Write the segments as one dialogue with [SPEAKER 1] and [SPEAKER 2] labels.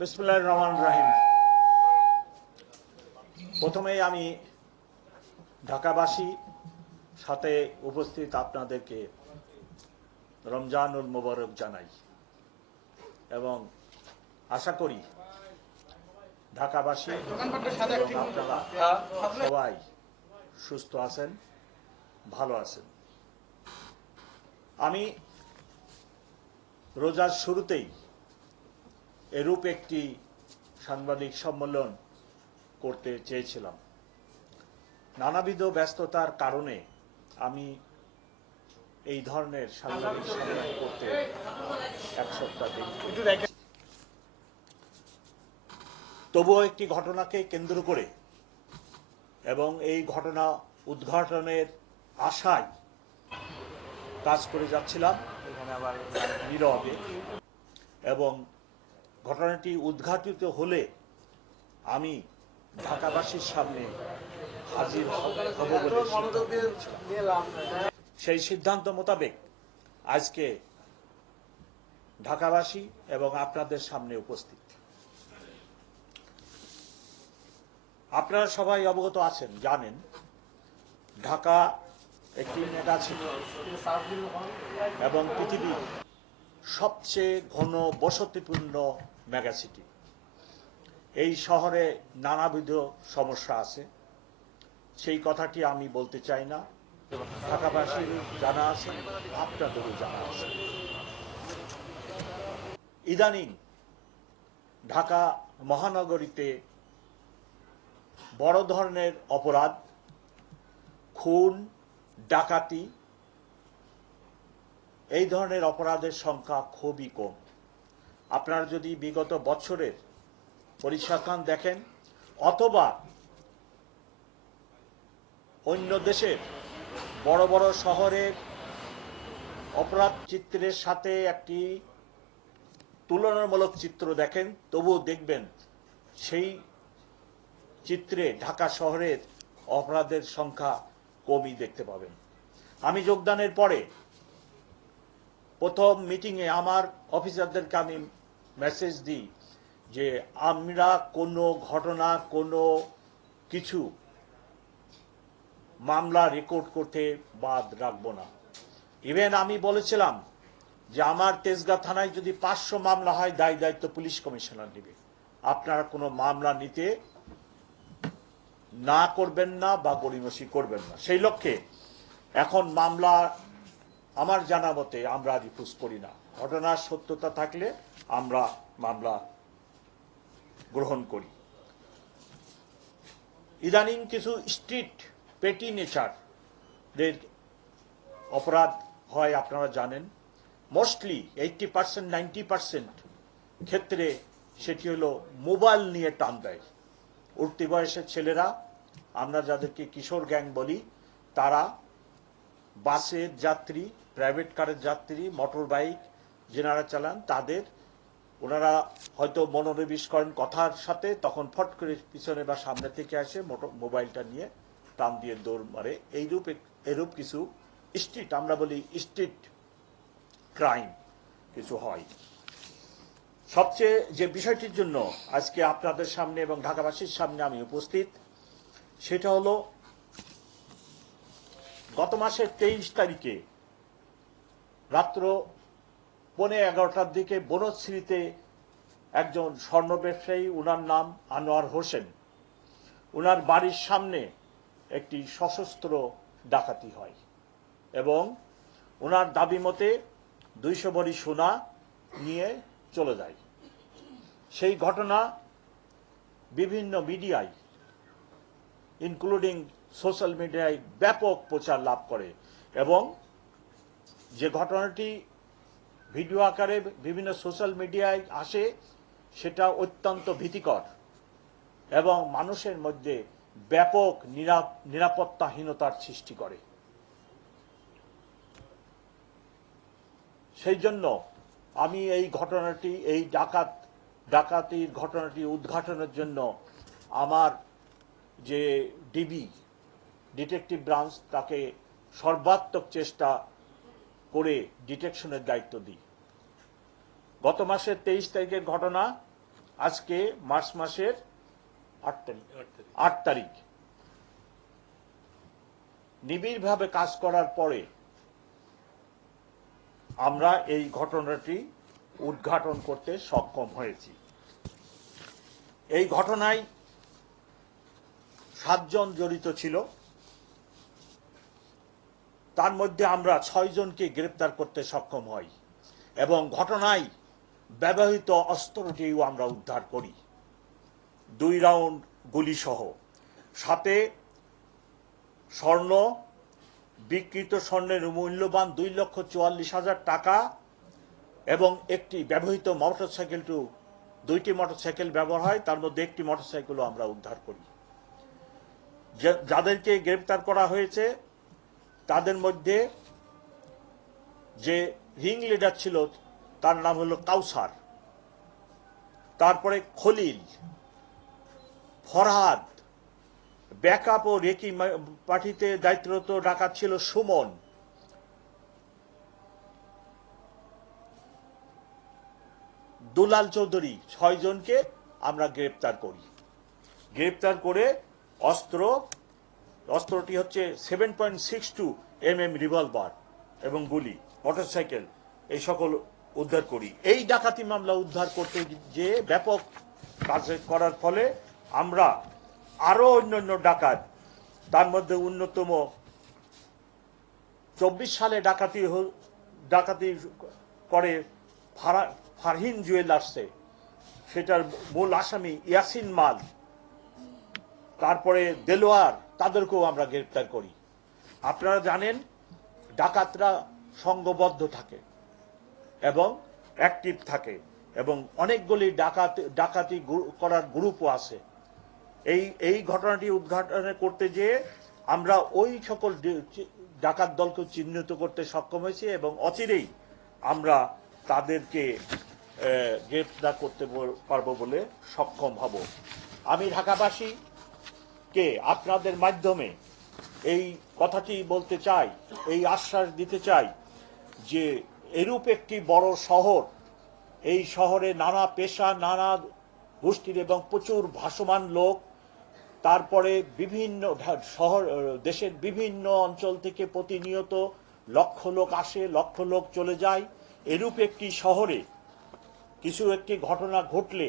[SPEAKER 1] বিসমুল্লাহ রহমান রাহিম। প্রথমেই আমি ঢাকাবাসী সাথে উপস্থিত আপনাদেরকে রমজানুল মোবারক জানাই। এবং আশা করি ঢাকাবাসী আপনারা সবাই সুস্থ আছেন, ভালো আছেন। আমি রোজার শুরুতেই এরূপ একটি সাংবাদিক সম্মেলন করতে চেয়েছিলাম নানাবিধ ব্যস্ততার কারণে আমি এই ধরনের সাংবাদিক সম্মেলন করতে এক সপ্তাহ দেরি। তবুও একটি ঘটনাকে কেন্দ্র করে এবং এই ঘটনা উদ্ঘাটনের আশায় কাজ করে যাচ্ছিলাম এখানে আবার নীরবে এবং ঘটনাটি উদ্ঘাটিত হলে আমি ঢাকাবাসীর সামনে হাজির হব বলে সেই সিদ্ধান্ত মোতাবেক আজকে ঢাকাবাসী এবং আপনাদের সামনে উপস্থিত। আপনারা সবাই অবগত আছেন জানেন ঢাকা একটি মেগা ছিল এবং পৃথিবীর সবচেয়ে ঘন বসতিপূর্ণ মেগা সিটি। এই শহরে নানাবিধ সমস্যা আছে। সেই কথাটি আমি বলতে চাই না। ঢাকাবাসীর জানা আছে, আপনাদেরও জানা আছে। ইদানিং ঢাকা মহানগরীতে বড় ধরনের অপরাধ, খুন, ডাকাতি, এই ধরনের অপরাধের সংখ্যা খুবই কম। আপনারা যদি বিগত বছরের পরিসংখ্যান দেখেন, অথবা অন্য দেশের বড় বড় শহরের অপরাধ চিত্রের সাথে একটি তুলনামূলক চিত্র দেখেন, তবুও দেখবেন সেই চিত্রে ঢাকা শহরের অপরাধের সংখ্যা কমই দেখতে পাবেন। আমি যোগদানের পরে প্রথম মিটিংয়ে আমার অফিসারদেরকে আমি মেসেজ দিই যে আমরা কোনো ঘটনা, কোনো কিছু মামলা রেকর্ড করতে বাদ রাখব না। ইভেন আমি বলেছিলাম যে আমার তেজগাঁ থানায় যদি পাঁচশো মামলা হয়, দায় দায়িত্ব পুলিশ কমিশনার নেবে। আপনারা কোনো মামলা নিতে না করবেন না বা গড়িমসি করবেন না। সেই লক্ষ্যে এখন মামলা আমার জানা মতে আমরা রিফিউজ করি না। ঘটনার সত্যতা থাকলে আমরা মামলা গ্রহণ করি। ইদানিং কিছু স্ট্রিট পেটি নেচারদের অপরাধ হয় আপনারা জানেন। Mostly eighty percent, ninety percent ক্ষেত্রে সেটি হলো মোবাইল নিয়ে টান দেয়। উঠতি বয়সের ছেলেরা, আমরা যাদেরকে কিশোর গ্যাং বলি, তারা বাসের যাত্রী, প্রাইভেট কারের যাত্রী মোটর বাইক যেনারা চালান, তাদের ওনারা হয়তো মনোনিবেশ করেন কথার সাথে তখন ফট করে পিছনে বা সামনে থেকে আসে মোবাইলটা নিয়ে টান দিয়ে দৌড় মারে। এইরূপ এরূপ কিছু স্ট্রিট, আমরা বলি স্ট্রিট ক্রাইম কিছু হয়। সবচেয়ে যে বিষয়টির জন্য আজকে আপনাদের সামনে এবং ঢাকাবাসীর সামনে আমি উপস্থিত, সেটা হলো গত মাসের তেইশ তারিখে রাত্র পৌনে এগারোটার দিকে বনশ্রীতে একজন স্বর্ণ ব্যবসায়ী উনার নাম আনোয়ার হোসেন। উনার বাড়ির সামনে একটি সশস্ত্র ডাকাতি হয় এবং ওনার দাবি মতে দুইশো বড়ি সোনা নিয়ে চলে যায়। সেই ঘটনা বিভিন্ন মিডিয়ায়, ইনক্লুডিং সোশ্যাল মিডিয়ায় ব্যাপক প্রচার লাভ করে এবং যে ঘটনাটি ভিডিও আকারে বিভিন্ন সোশ্যাল মিডিয়ায় আসে, সেটা অত্যন্ত ভীতিকর এবং মানুষের মধ্যে ব্যাপক নিরাপ- নিরাপত্তাহীনতার সৃষ্টি করে। সেই জন্য আমি এই ঘটনাটি, এই ডাকাত, ডাকাতির ঘটনাটি উদ্ঘাটনের জন্য আমার যে ডিবি, ডিটেকটিভ ব্রাঞ্চ, তাকে সর্বাত্মক চেষ্টা করে ডিটেকশনের দায়িত্ব দিই। গত মাসের তেইশ তারিখের ঘটনা আজকে মার্চ মাসের আট তারিখ। আট তারিখ। নিবিড়ভাবে কাজ করার পরে আমরা এই ঘটনাটি উদ্ঘাটন করতে সক্ষম হয়েছি। এই ঘটনায় সাতজন জড়িত ছিল। তার মধ্যে আমরা ছয়জনকে গ্রেপ্তার করতে সক্ষম হই এবং ঘটনায় ব্যবহৃত অস্ত্রটিও আমরা উদ্ধার করি। দুই রাউন্ড গুলি সহ সাথে স্বর্ণ বিকৃত স্বর্ণের মূল্যবান দুই লক্ষ চুয়াল্লিশ হাজার টাকা এবং একটি ব্যবহৃত মোটরসাইকেলটু দুইটি মোটরসাইকেল ব্যবহার হয়, তার মধ্যে একটি মোটরসাইকেলও আমরা উদ্ধার করি। যাদেরকে গ্রেপ্তার করা হয়েছে তাদের মধ্যে যে রিং লিডার ছিল, তার নাম হলো কাউসার। তারপরে খলিল, ফরহাদ, ব্যাকআপ ও রেকি পার্টিতে দায়িত্বরত ডাকাত ছিল সুমন। দুলাল চৌধুরী, ছয়জনকে আমরা গ্রেপ্তার করি। গ্রেপ্তার করে অস্ত্র অস্ত্রটি হচ্ছে seven point six two M M revolver এবং গুলি মোটরসাইকেল এই সকল উদ্ধার করি। এই ডাকাতি মামলা উদ্ধার করতে যে ব্যাপক কাজ করার ফলে আমরা আরও অন্যান্য ডাকাত, তার মধ্যে অন্যতম চব্বিশ সালে ডাকাতি ডাকাতি করে ফারা- ফারহিন জুয়েলার্সে, সেটার মূল আসামি ইয়াসিন মাল, তারপরে দেলোয়ার তাদেরকেও আমরা গ্রেপ্তার করি। আপনারা জানেন, ডাকাতরা সংঘবদ্ধ থাকে এবং অ্যাক্টিভ থাকে এবং অনেকগুলি ডাকাত, ডাকাতি করার গ্রুপও আছে। এই এই ঘটনাটি উদ্ঘাটন করতে যেয়ে আমরা ওই সকল ডাকাত দলকে চিহ্নিত করতে সক্ষম হয়েছি এবং অচিরেই আমরা তাদেরকে গ্রেপ্তার করতে পারব বলে সক্ষম হব। আমি ঢাকাবাসী কে আপনাদের মাধ্যমে এই কথাটি বলতে চাই, এই আশ্বাস দিতে চাই যে এরূপ একটি বড় শহর, এই শহরে নানা পেশা, নানা গোষ্ঠীর এবং প্রচুর ভাসমান লোক, তারপরে বিভিন্ন শহর, দেশের বিভিন্ন অঞ্চল থেকে প্রতিনিয়ত লক্ষ লোক আসে, লক্ষ লোক চলে যায়। এরূপ একটি শহরে কিছু একটি ঘটনা ঘটলে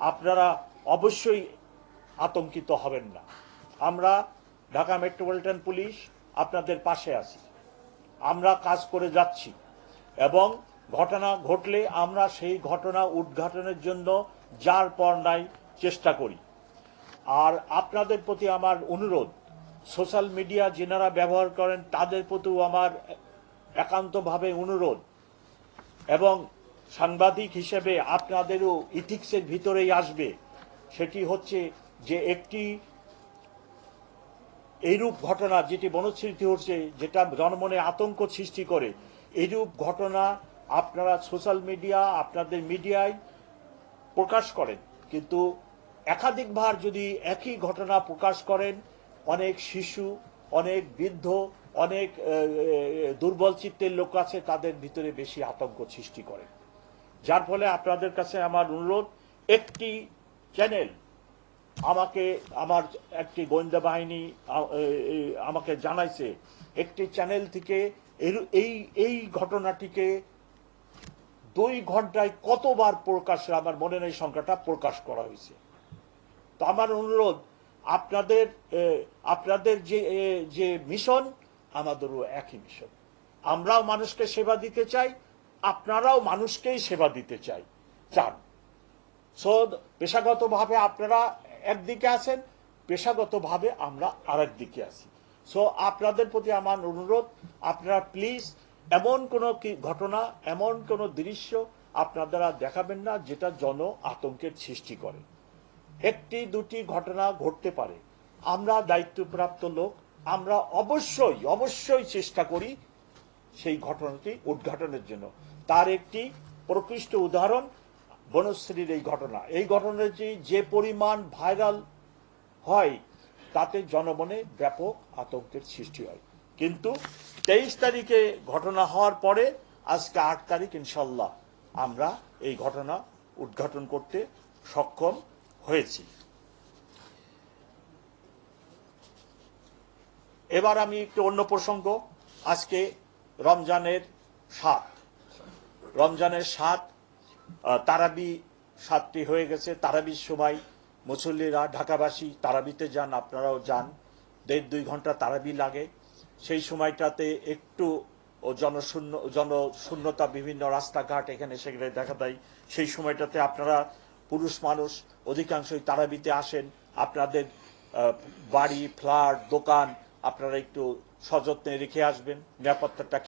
[SPEAKER 1] আপনারা অবশ্যই আতঙ্কিত হবেন না। আমরা ঢাকা মেট্রোপলিটন পুলিশ আপনাদের পাশে আছি। আমরা কাজ করে যাচ্ছি এবং ঘটনা ঘটলে আমরা সেই ঘটনা উদ্ঘাটনের জন্য যার পর নাই চেষ্টা করি। আর আপনাদের প্রতি আমার অনুরোধ, সোশ্যাল মিডিয়া যেনারা ব্যবহার করেন তাদের প্রতিও আমার একান্তভাবে অনুরোধ এবং সাংবাদিক হিসেবে আপনাদেরও ইথিক্সের ভিতরেই আসবে। সেটি হচ্ছে যে একটি এইরূপ ঘটনা যেটি বনস্মৃতি হচ্ছে, যেটা জনমনে আতঙ্ক সৃষ্টি করে, এইরূপ ঘটনা আপনারা সোশ্যাল মিডিয়া, আপনাদের মিডিয়ায় প্রকাশ করেন। কিন্তু একাধিকবার যদি একই ঘটনা প্রকাশ করেন, অনেক শিশু, অনেক বৃদ্ধ, অনেক দুর্বল চিত্তের লোক আছে, তাদের ভিতরে বেশি আতঙ্ক সৃষ্টি করে। যার ফলে আপনাদের কাছে আমার অনুরোধ, একটি চ্যানেল আমাকে আমার একটি গোয়েন্দা বাহিনী আমাকে জানাইছে, একটি চ্যানেল থেকে এই এই ঘটনাটিকে দুই ঘন্টায় কতবার প্রকাশ, আমার মনে নেই সংখ্যাটা, প্রকাশ করা হয়েছে। তো আমার অনুরোধ, আপনাদের আপনাদের যে যে মিশন আমাদেরও একই মিশন আমরাও মানুষকে সেবা দিতে চাই, আপনারাও মানুষকেই সেবা দিতে চাই, চান। সো, পেশাগতভাবে আপনারা একদিকে আছেন, পেশাগতভাবে আমরা আরেক দিকে আছি। সো আপনাদের প্রতি আমার অনুরোধ, আপনারা প্লিজ এমন কোনো ঘটনা, এমন কোনো দৃশ্য আপনারা দেখাবেন না যেটা জন আতঙ্কের সৃষ্টি করে। একটি, দুটি ঘটনা ঘটতে পারে। আমরা দায়িত্বপ্রাপ্ত লোক, আমরা অবশ্যই অবশ্যই চেষ্টা করি সেই ঘটনাটি উদ্ঘাটনের জন্য। তার একটি প্রকৃষ্ট উদাহরণ বনশ্রীর এই ঘটনা। এই ঘটনাটি যে পরিমাণ ভাইরাল হয়, তাতে জনমনে ব্যাপক আতঙ্কের সৃষ্টি হয়। কিন্তু তেইশ তারিখে ঘটনা হওয়ার পরে, আজকে আট তারিখ ইনশাল্লাহ আমরা এই ঘটনা উদ্ঘাটন করতে সক্ষম হয়েছি। এবার আমি একটু অন্য প্রসঙ্গ। আজকে রমজানের সাত। রমজানের সাত তারাবি সাতটি হয়ে গেছে। তারাবির সময় মুসল্লিরা, ঢাকাবাসী তারাবিতে যান, আপনারাও যান। দেড় দুই ঘণ্টা তারাবি লাগে। সেই সময়টাতে একটু জনশূন্য, জনশূন্যতা বিভিন্ন রাস্তাঘাট এখানে সেখানে দেখা দেয়। সেই সময়টাতে আপনারা পুরুষ মানুষ অধিকাংশই তারাবিতে আসেন। আপনাদের বাড়ি, ফ্ল্যাট, দোকান আপনারা একটু সযত্নে রেখে আসবেন। নিরাপত্তাটা